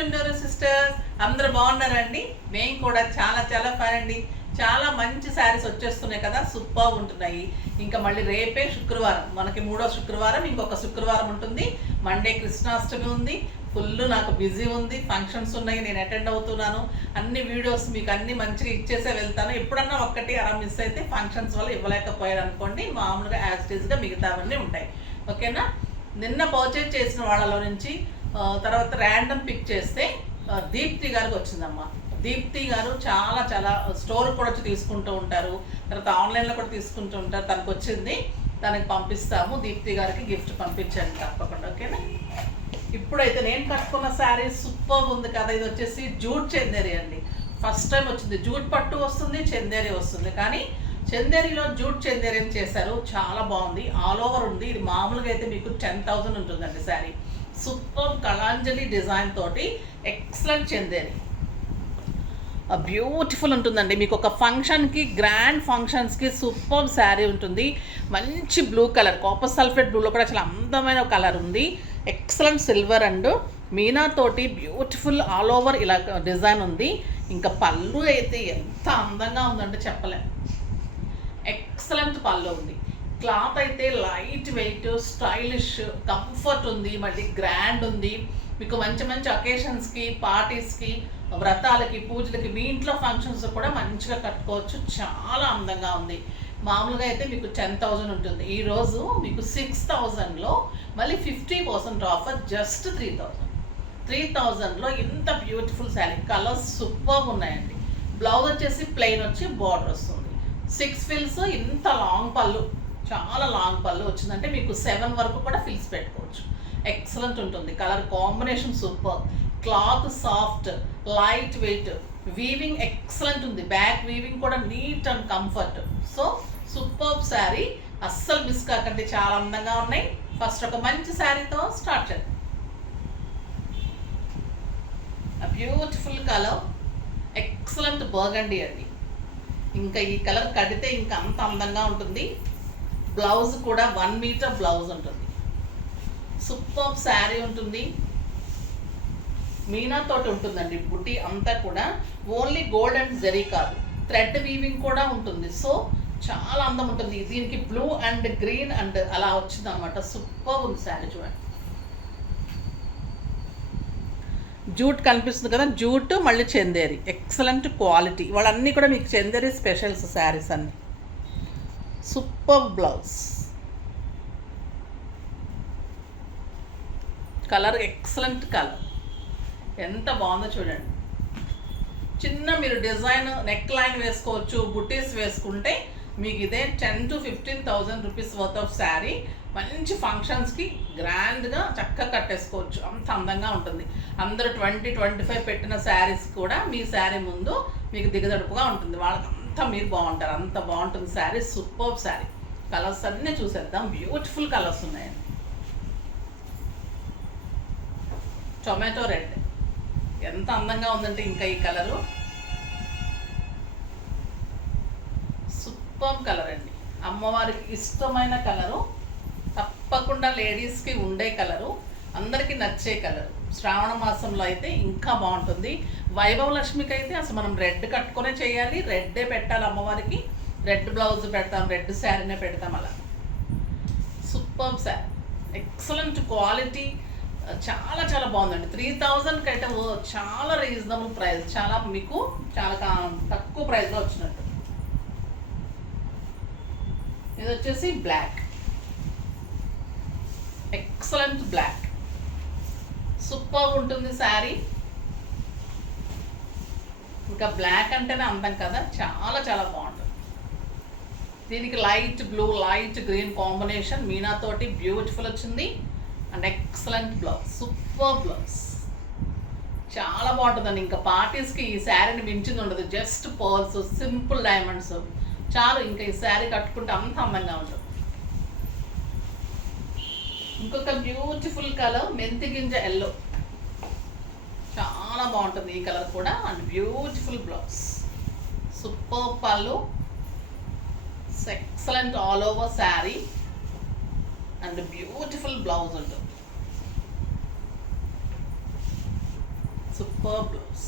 Chunduru sisters అందరూ బాగున్నారండి. మేము కూడా చాలా చాలా ఫైన్ అండి. చాలా మంచి శారీస్ వచ్చేస్తున్నాయి కదా, సూపర్ ఉంటున్నాయి. ఇంకా మళ్ళీ రేపే శుక్రవారం, మనకి 3వ శుక్రవారం, ఇంకొక శుక్రవారం ఉంటుంది. మండే కృష్ణాష్టమి ఉంది. ఫుల్ నాకు బిజీ ఉంది, ఫంక్షన్స్ ఉన్నాయి, నేను అటెండ్ అవుతున్నాను. అన్ని వీడియోస్ మీకు అన్ని మంచిగా ఇచ్చేసే వెళ్తాను. ఎప్పుడన్నా ఒక్కటి అలా మిస్ అయితే ఫంక్షన్స్ వల్ల ఇవ్వలేకపోయారు అనుకోండి, మామూలుగా యాజ్టీజ్గా మిగతావన్నీ ఉంటాయి. ఓకేనా. నిన్న పర్చేజ్ చేసిన వాళ్ళలో నుంచి తర్వాత ర్యాండమ్ పిక్ చేస్తే దీప్తి గారికి వచ్చిందమ్మా. దీప్తి గారు చాలా చాలా స్టోర్ కూడా వచ్చి తీసుకుంటూ ఉంటారు, తర్వాత ఆన్లైన్లో కూడా తీసుకుంటూ ఉంటారు. తనకు వచ్చింది, తనకి పంపిస్తాము. దీప్తి గారికి గిఫ్ట్ పంపించండి తప్పకుండా. ఓకేనా. ఇప్పుడైతే నేను కట్టుకున్న శారీ సూపర్ ఉంది కదా. ఇది వచ్చేసి జూట్ చందేరి అండి. ఫస్ట్ టైం వచ్చింది. జూట్ పట్టు వస్తుంది, చందేరి వస్తుంది, కానీ చందేరిలో జూట్ చందేరి అని చేశారు. చాలా బాగుంది, ఆల్ ఓవర్ ఉంది. ఇది మామూలుగా అయితే మీకు 10,000 ఉంటుందండి శారీ. సూపర్ కళాంజలి డిజైన్ తోటి ఎక్సలెంట్ చందేరి, బ్యూటిఫుల్ ఉంటుందండి. మీకు ఒక ఫంక్షన్కి, గ్రాండ్ ఫంక్షన్స్కి సూపర్ శారీ ఉంటుంది. మంచి బ్లూ కలర్, కాపర్ సల్ఫేట్ బ్లూలో కూడా చాలా అందమైన కలర్ ఉంది. ఎక్సలెంట్ సిల్వర్ అండ్ మీనా తోటి బ్యూటిఫుల్ ఆల్ ఓవర్ ఇలా డిజైన్ ఉంది. ఇంకా పళ్ళు అయితే ఎంత అందంగా ఉందంటే చెప్పలేం. ఎక్సలెంట్ పళ్ళు ఉంది. క్లాత్ అయితే లైట్ వెయిట్, స్టైలిష్, కంఫర్ట్ ఉంది, మళ్ళీ గ్రాండ్ ఉంది. మీకు మంచి మంచి అకేషన్స్కి, పార్టీస్కి, వ్రతాలకి, పూజలకి, మీ ఇంట్లో ఫంక్షన్స్ కూడా మంచిగా కట్టుకోవచ్చు. చాలా అందంగా ఉంది. మామూలుగా అయితే మీకు 10,000 ఉంటుంది. ఈరోజు మీకు 6,000లో మళ్ళీ 50% ఆఫర్, జస్ట్ 3,000లో ఇంత బ్యూటిఫుల్ శారీ. కలర్స్ సూపర్ ఉన్నాయండి. బ్లౌజ్ వచ్చేసి ప్లెయిన్ వచ్చి బార్డర్ వస్తుంది. 6 ఫిల్స్, ఇంత లాంగ్ పళ్ళు, చాలా లాంగ్ పళ్ళు వచ్చిందంటే మీకు 7 వరకు కూడా ఫిల్స్ పెట్టుకోవచ్చు. ఎక్సలెంట్ ఉంటుంది. Colour combination super. Cloth soft, light weight, weaving excellent ఉంది. బ్యాక్ వీవింగ్ కూడా neat and comfort. So super sari, అస్సలు మిస్ కాకండి. చాలా అందంగా ఉన్నాయి. ఫస్ట్ ఒక మంచి శారీతో స్టార్ట్ చేద్దాం. బ్యూటిఫుల్ కలర్, ఎక్సలెంట్ బర్గండీ అండి. ఇంకా ఈ కలర్ కడితే ఇంకా అంత అందంగా ఉంటుంది. బ్లౌజ్ కూడా 1 మీటర్ బ్లౌజ్ ఉంటుంది. సూపర్ శారీ ఉంటుంది. మీనా తోటి ఉంటుందండి బుట్టి అంతా కూడా. ఓన్లీ గోల్డ్ అండ్ జరీ కాదు, థ్రెడ్ వీవింగ్ కూడా ఉంటుంది. సో చాలా అందం ఉంటుంది. దీనికి బ్లూ అండ్ గ్రీన్ అండ్ అలా వచ్చింది అనమాట. సూపర్ ఉంది శారీ. చూడండి, జూట్ కనిపిస్తుంది కదా, జూట్ మళ్ళీ చందేరి, ఎక్సలెంట్ క్వాలిటీ. వాళ్ళన్నీ కూడా మీకు చందేరి స్పెషల్స్ శారీస్ అన్నీ. Super blouse, colour excellent colour, ఎంత బాగుందో చూడండి. చిన్న మీరు డిజైన్ నెక్ లైన్ వేసుకోవచ్చు, బుటీస్ వేసుకుంటే మీకు ఇదే 10,000 to 15,000 rupees worth of sari. మంచి ఫంక్షన్స్కి గ్రాండ్గా చక్కగా కట్టేసుకోవచ్చు. అంత అందంగా ఉంటుంది. అందరూ 20-25 పెట్టిన శారీస్ కూడా మీ శారీ ముందు మీకు దిగదడుపుగా ఉంటుంది. వాళ్ళకంతా మీరు బాగుంటారు, అంత బాగుంటుంది శారీ. సూపర్ శారీ. కలర్స్ అన్నీ చూసేద్దాం. బ్యూటిఫుల్ కలర్స్ ఉన్నాయండి. టొమాటో రెడ్ ఎంత అందంగా ఉందంటే ఇంకా ఈ కలరు సూపర్ కలర్ అండి. అమ్మవారికి ఇష్టమైన కలరు, తప్పకుండా లేడీస్కి ఉండే కలరు, అందరికీ నచ్చే కలరు. శ్రావణ మాసంలో అయితే ఇంకా బాగుంటుంది. వైభవ లక్ష్మికి అయితే అసలు మనం రెడ్ కట్టుకునే చేయాలి, రెడ్డే పెట్టాలి అమ్మవారికి. రెడ్ బ్లౌజ్ పెడతాం, రెడ్ శారీనే పెడతాం. అలా సూపర్ శారీ, ఎక్సలెంట్ క్వాలిటీ, చాలా చాలా బాగుందండి. 3,000కి అయితే చాలా రీజనబుల్ ప్రైస్, చాలా మీకు చాలా తక్కువ ప్రైస్లో వచ్చినట్టు. ఇది వచ్చేసి బ్లాక్, ఎక్సలెంట్ బ్లాక్, సూపర్ ఉంటుంది శారీ. ఇంకా బ్లాక్ అంటేనే అందం కదా, చాలా చాలా బాగుంటుంది. దీనికి light blue, light green combination మీనాతోటి బ్యూటిఫుల్ వచ్చింది. And excellent blouse, super blouse, చాలా బాగుంటుందండి. ఇంకా పార్టీస్కి ఈ శారీని మించింది ఉండదు. జస్ట్ పర్ల్స్, సింపుల్ డైమండ్స్ చాలు. ఇంకా ఈ శారీ కట్టుకుంటే అంత అందంగా ఉంటుంది. ఇంకొక బ్యూటిఫుల్ కలర్ మెంతి గింజ ఎల్లో, చాలా బాగుంటుంది ఈ కలర్ కూడా. And beautiful blouse, super pallu, excellent all over sari and beautiful blouse ఉంటుంది. Super blouse.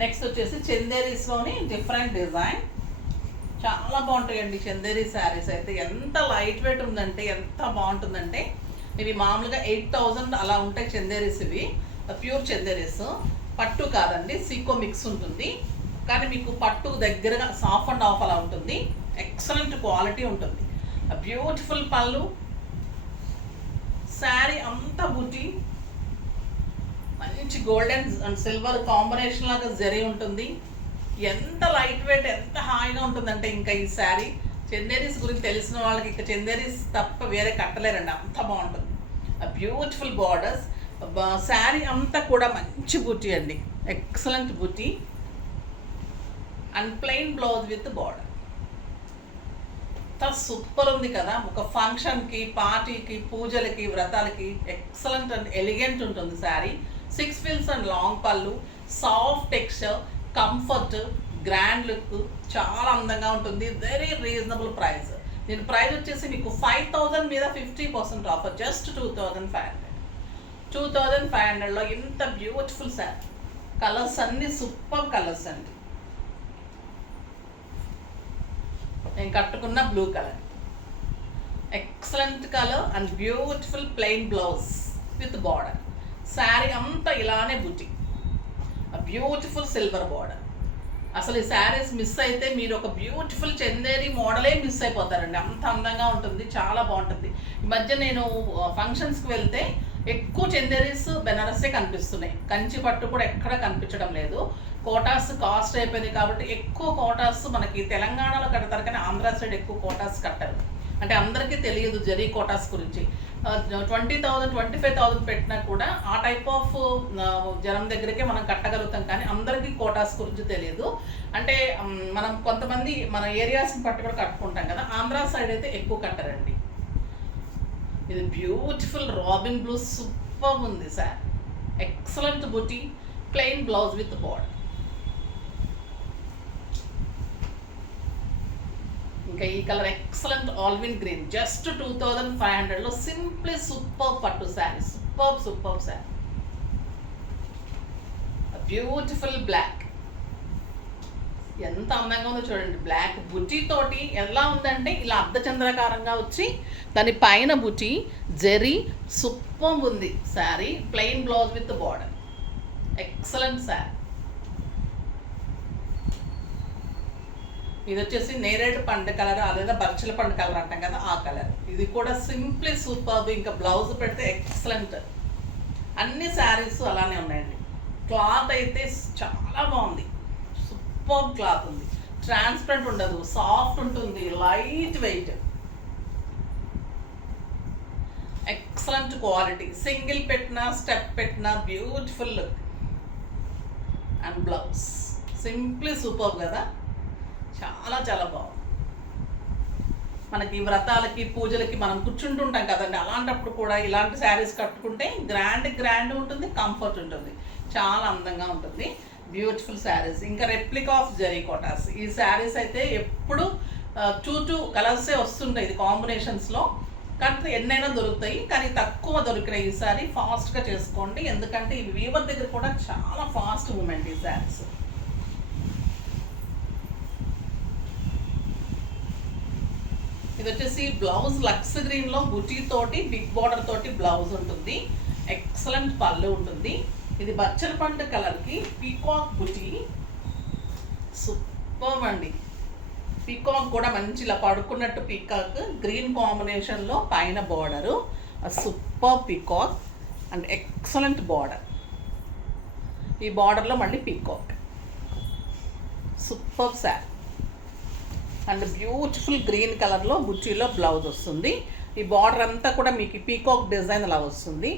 నెక్స్ట్ వచ్చేసి చందేరీస్లోని డిఫరెంట్ డిజైన్. చాలా బాగుంటాయండి చందేరీ శారీస్ అయితే. ఎంత లైట్ వెయిట్ ఉందంటే ఎంత బాగుంటుందంటే, ఇవి మామూలుగా 8,000 అలా ఉంటాయి చందేరీస్. ఇవి ప్యూర్ చందేరీస్, పట్టు కాదండి, సీకో మిక్స్ ఉంటుంది. కానీ మీకు పట్టు దగ్గరగా సాఫ్ అండ్ ఆఫ్ అలా ఉంటుంది. ఎక్సలెంట్ క్వాలిటీ ఉంటుంది. బ్యూటిఫుల్ పళ్ళు, శారీ అంతా బుటీ, మంచి గోల్డెన్ అండ్ సిల్వర్ కాంబినేషన్ లాగా జరీ ఉంటుంది. ఎంత లైట్ వెయిట్, ఎంత హాయిగా ఉంటుందంటే ఇంకా ఈ శారీ. చందేరీస్ గురించి తెలిసిన వాళ్ళకి ఇక చందేరీస్ తప్ప వేరే కట్టలేరండి, అంత బాగుంటుంది. బ్యూటిఫుల్ బార్డర్స్, శారీ అంతా కూడా మంచి బుటీ అండి, excellent buti and plain blouse with border. అంతా సూపర్ ఉంది కదా. ఒక ఫంక్షన్కి, పార్టీకి, పూజలకి, వ్రతాలకి ఎక్సలెంట్ అండ్ ఎలిగెంట్ ఉంటుంది శారీ. 6 ఫీల్స్ అండ్ లాంగ్ పళ్ళు, soft texture, comfort, grand look, చాలా అందంగా ఉంటుంది. Very reasonable price. దీని ప్రైస్ వచ్చేసి మీకు 5,000 మీద 50% ఆఫర్, జస్ట్ 2,500. 2,500లో ఇంత బ్యూటిఫుల్ శారీ. కలర్స్ అన్ని సూపర్ కలర్స్ అండి. నేను కట్టుకున్న blue colour, excellent colour and beautiful plain blouse with border. Sari అంతా ఇలానే బుట్టి, బ్యూటిఫుల్ సిల్వర్ బార్డర్. అసలు ఈ శారీస్ మిస్ అయితే మీరు ఒక బ్యూటిఫుల్ చందేరి మోడలే మిస్ అయిపోతారండి, అంత అందంగా ఉంటుంది, చాలా బాగుంటుంది. ఈ మధ్య నేను ఫంక్షన్స్కి వెళ్తే ఎక్కువ చందేరీస్ బెనారసే కనిపిస్తున్నాయి. కంచి పట్టు కూడా ఎక్కడ కనిపించడం లేదు. కోటాస్ కాస్ట్ అయిపోయింది కాబట్టి ఎక్కువ కోటాస్ మనకి తెలంగాణలో కడతారు, కానీ ఆంధ్ర సైడ్ ఎక్కువ కోటాస్ కట్టరు. అంటే అందరికీ తెలియదు జరీ కోటాస్ గురించి. 20,000 25,000 పెట్టినా కూడా ఆ టైప్ ఆఫ్ జనం దగ్గరికే మనం కట్టగలుగుతాం, కానీ అందరికీ కోటాస్ గురించి తెలియదు. అంటే మనం కొంతమంది మన ఏరియాస్ని పట్టి కూడా కట్టుకుంటాం కదా, ఆంధ్ర సైడ్ అయితే ఎక్కువ కట్టరండి. ఇది బ్యూటిఫుల్ రాబిన్ బ్లూ, సూపర్ ఉంది సార్. ఎక్సలెంట్ బుటీ, ప్లెయిన్ బ్లౌజ్ విత్ బార్డర్. ఇంకా ఈ కలర్ ఎక్సలెంట్ ఆల్విన్ గ్రీన్, జస్ట్ 2,500లో సింప్లీ సూపర్ పట్టు sari, super sari. Beautiful black, ఎంత అందంగా ఉందో చూడండి. బ్లాక్ బుటీ తోటి ఎలా ఉందంటే ఇలా అర్ధచంద్రాకారంగా వచ్చి దాని పైన బుటీ జెరీ, సూపర్ ఉంది sari. Plain blouse with border, excellent sari. ఇది వచ్చేసి నేరేడు పండు కలర్, లేదా బచ్చల పండు కలర్ అంటాం కదా, ఆ కలర్. ఇది కూడా సింప్లీ సూపర్. ఇంకా బ్లౌజ్ పెడితే ఎక్సలెంట్. అన్ని శారీస్ అలానే ఉన్నాయండి. క్లాత్ అయితే చాలా బాగుంది, సూపర్ క్లాత్ ఉంది. ట్రాన్స్పరెంట్ ఉండదు, సాఫ్ట్ ఉంటుంది, light weight, excellent quality. Single పెట్టినా, స్టెప్ పెట్టినా beautiful look. And blouse simply super కదా, చాలా బాగుంది. మనకి వ్రతాలకి, పూజలకి మనం కూర్చుంటుంటాం కదండి, అలాంటప్పుడు కూడా ఇలాంటి శారీస్ కట్టుకుంటే గ్రాండ్ ఉంటుంది, కంఫర్ట్ ఉంటుంది, చాలా అందంగా ఉంటుంది. బ్యూటిఫుల్ శారీస్. ఇంకా రెప్లికా ఆఫ్ జరీ కోటాస్. ఈ శారీస్ అయితే ఎప్పుడు 2 కలర్సే వస్తుంటాయి ఇది కాంబినేషన్స్లో, కానీ ఎన్నైనా దొరుకుతాయి, కానీ తక్కువ దొరికినాయి. ఈ శారీ ఫాస్ట్గా చేసుకోండి, ఎందుకంటే ఈ వీవర్ దగ్గర కూడా చాలా ఫాస్ట్ మూమెంట్ ఈ శారీస్. ఇది వచ్చేసి బ్లౌజ్ లక్స్ గ్రీన్లో బుటీ తోటి బిగ్ బార్డర్ తోటి బ్లౌజ్ ఉంటుంది. ఎక్సలెంట్ పళ్ళు ఉంటుంది. ఇది బచ్చల పండు కలర్కి పీకాక్ బుటీ, సూపర్ అండి. పీకాక్ కూడా మంచి ఇలా పడుకున్నట్టు పీకాక్, గ్రీన్ కాంబినేషన్లో పైన border, super peacock and excellent border. ఈ బార్డర్లో మళ్ళీ peacock, super sari. And beautiful green కలర్లో బుట్టీలో బ్లౌజ్ వస్తుంది. ఈ బార్డర్ అంతా కూడా మీకు పీకాక్ డిజైన్ అలా వస్తుంది.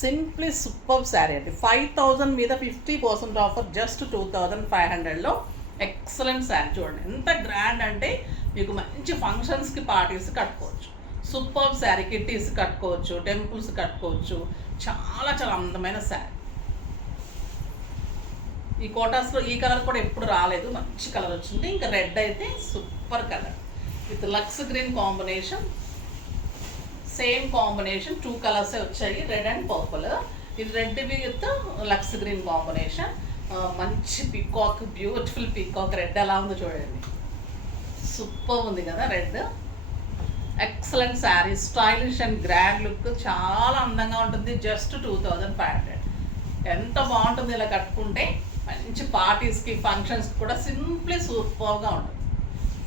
సింప్లీ సూపర్ శారీ అండి. 5,000 మీద 50% ఆఫర్, జస్ట్ 2,500లో ఎక్సలెంట్ శారీ. చూడండి ఎంత గ్రాండ్ అంటే, మీకు మంచి ఫంక్షన్స్కి, పార్టీస్ కట్టుకోవచ్చు. సూపర్ శారీ, కిట్టీస్ కట్టుకోవచ్చు, టెంపుల్స్ కట్టుకోవచ్చు. చాలా అందమైన శారీ. ఈ కోటాస్లో ఈ కలర్ కూడా ఎప్పుడు రాలేదు, మంచి కలర్ వచ్చింది. ఇంకా రెడ్ అయితే super colour with lux green combination, same combination. 2 కలర్సే వచ్చాయి, రెడ్ అండ్ పర్పుల్. ఇది red with lux green combination. మంచి పీకాక్, బ్యూటిఫుల్ పీకాక్ రెడ్ ఎలా ఉందో చూడండి, సూపర్ ఉంది కదా red. Excellent sari, stylish and grand look, చాలా అందంగా ఉంటుంది. జస్ట్ 2500. ఎంత బాగుంటుంది ఇలా కట్టుకుంటే. మంచి పార్టీస్కి, ఫంక్షన్స్కి కూడా సింప్లీ సూపర్గా ఉంటుంది.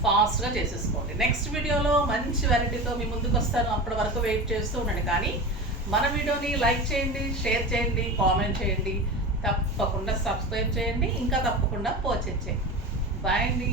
ఫాస్ట్గా చేసేసుకోండి. నెక్స్ట్ వీడియోలో మంచి వెరైటీతో మీ ముందుకు వస్తాను. అప్పటి వరకు వెయిట్ చేస్తూ ఉండండి. కానీ మన వీడియోని లైక్ చేయండి, షేర్ చేయండి, కామెంట్ చేయండి, తప్పకుండా సబ్స్క్రైబ్ చేయండి, ఇంకా తప్పకుండా పర్చేజ్ చేయండి. బాయ్ అండి.